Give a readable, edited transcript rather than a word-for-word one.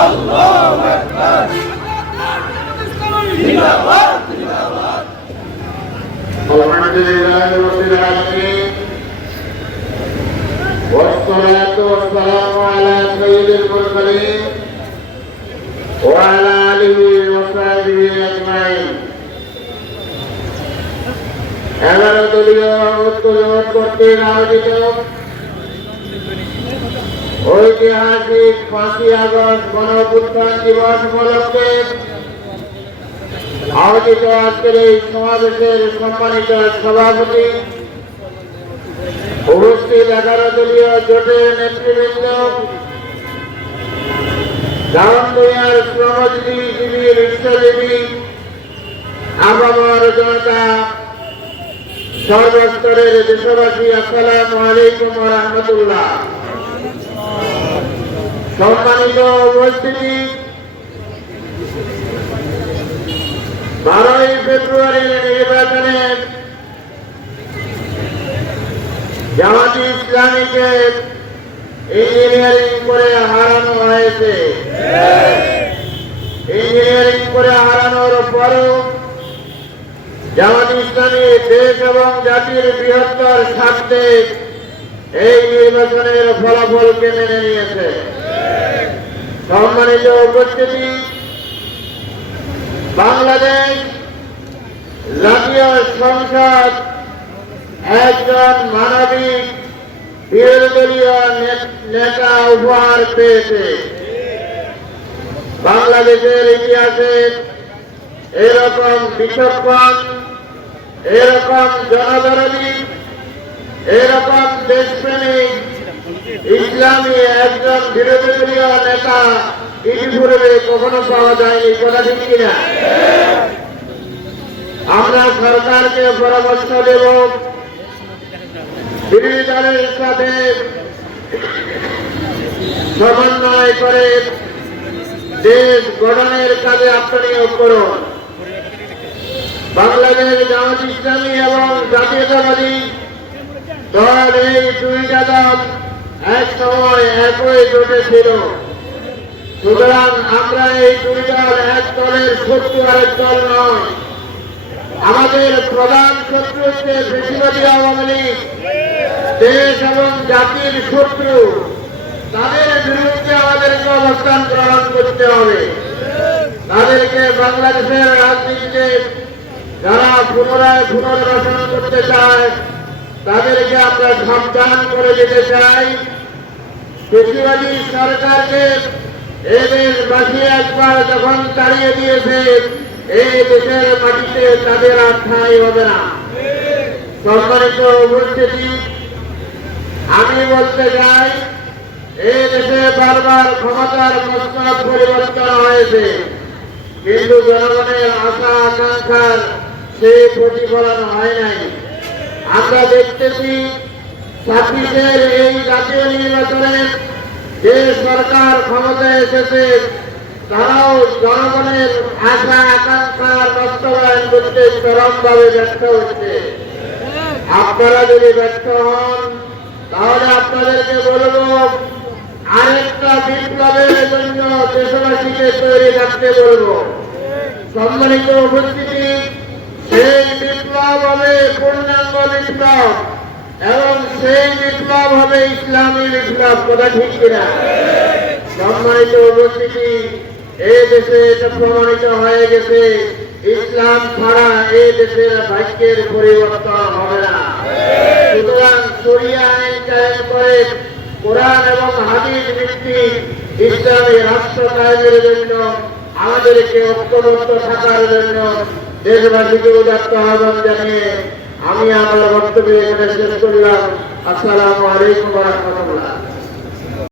আল্লাহু আকবার জিন্দাবাদ জিন্দাবাদ আলহামদুলিল্লাহি রাব্বিল আলামিন والصلاة والسلام على سيد المرسلين وعلى آله وصحبه أجمعين এগারো দলীয় ঐক্যজোট কর্তৃক আয়োজিত ঐতিহাসিক 5ই আগস্ট গণঅভ্যুত্থান দিবস উপলক্ষে আয়োজিত আজকের এই সমাবেশের সম্মানিত সভাপতি, উপস্থিত 11 দলীয় জোটের নেতৃবৃন্দ, দাউনভূঞার শ্রমজীবী শিবির ইচ্ছাজীবী আপামর জনতা, সর্বস্তরের দেশবাসী, আসসালামু আলাইকুম ওয়া রাহমাতুল্লাহ। সম্মানিত উপস্থিতি, 12ই ফেব্রুয়ারির নির্বাচনে জামাত ইসলামীকে ইঞ্জিনিয়ারিং করে হারানো হয়েছে। ইঞ্জিনিয়ারিং করে হারানোর পরও জামাত ইসলামী দেশ এবং জাতির বৃহত্তর স্বার্থে এই নির্বাচনের ফলাফলকে মেনে নিয়েছে। সম্মানিত উপস্থিতি, বাংলাদেশ জাতীয় সংসদ একজন মানবিক বিরোধীদলীয় নেতা উপহার পেয়েছে। বাংলাদেশের ইতিহাসে এরকম বিচক্ষণ, এরকম জনদরদী, এরকম দেশপ্রেমিক ইসলামী একজন বিরোধীদলীয় নেতা ইতিপূর্বে কখনো পাওয়া যায়নি। কথা ঠিক কিনা? আমরা সরকারকে পরামর্শ দেব, বিরোধী দলের সাথে সমন্বয় করে দেশ গঠনের কাজে আত্মনিয়োগ করুন। বাংলাদেশ জামাত ইসলামী এবং জাতীয়তাবাদী দল, এই দুইটা দল এক সময় একই জোটে ছিল। সুতরাং আমরা এই দুই দল এক দলের শত্রু, আরেক দল নয়। আমাদের প্রধান শত্রু হচ্ছে বেশিরভাগী আওয়ামী লীগ, দেশ এবং জাতির শত্রু। তাদের বিরুদ্ধে আমাদেরকে অবস্থান গ্রহণ করতে হবে। তাদেরকে বাংলাদেশের রাজনীতিতে যারা পুনরায় পুনর্বাসন করতে চায় তাদেরকে আমরা সাবধান করে দিতে চাই। বেশিরভাগী সরকারকে এই দেশবাসী একবার যখন তাড়িয়ে দিয়েছে, এই দেশের মাটিতে তাদের আর ঠাঁই হবে না। সম্মানিত উপস্থিতি, আমি বলতে চাই, এই দেশে বারবার ক্ষমতার মসনদ পরিবর্তন হয়েছে, কিন্তু জনগণের আশা আকাঙ্ক্ষার সেই প্রতিফলন হয় নাই। আমরা দেখতেছি 26-এর এই জাতীয় নির্বাচনে যে সরকার ক্ষমতায় এসেছে তারাও জনগণের আশা আকাঙ্ক্ষার বাস্তবায়ন করতে চরমভাবে ব্যর্থ হচ্ছে। আপনারা যদি ব্যর্থ হন তাহলে আপনাদেরকে বলবো, আরেকটা বিপ্লবের জন্য দেশবাসীকে তৈরি থাকতে বলবো। সম্মানিত উপস্থিতি, সেই বিপ্লব হবে পূর্ণাঙ্গ বিপ্লব এবং সেই বিপ্লব হবে ইসলামী বিপ্লব। কথা ঠিক কিনা? সম্মানিত উপস্থিতি, এই দেশে এটা প্রমাণিত হয়ে গেছে, ইসলাম ছাড়া এই দেশের ভাগ্যের পরিবর্তন হবে না। সুতরাং শরিয়া আইন কায়েম করে কোরআন এবং হাদিস ভিত্তিক ইসলামী রাষ্ট্র কায়েমের জন্য আমাদেরকে ঐক্যবদ্ধ থাকার জন্য দেশবাসীকে উদাত্ত আহ্বান জানিয়ে আমি আমার বক্তব্য এখানে শেষ করলাম। আসসালামু আলাইকুম ওয়া রাহমাতুল্লাহ।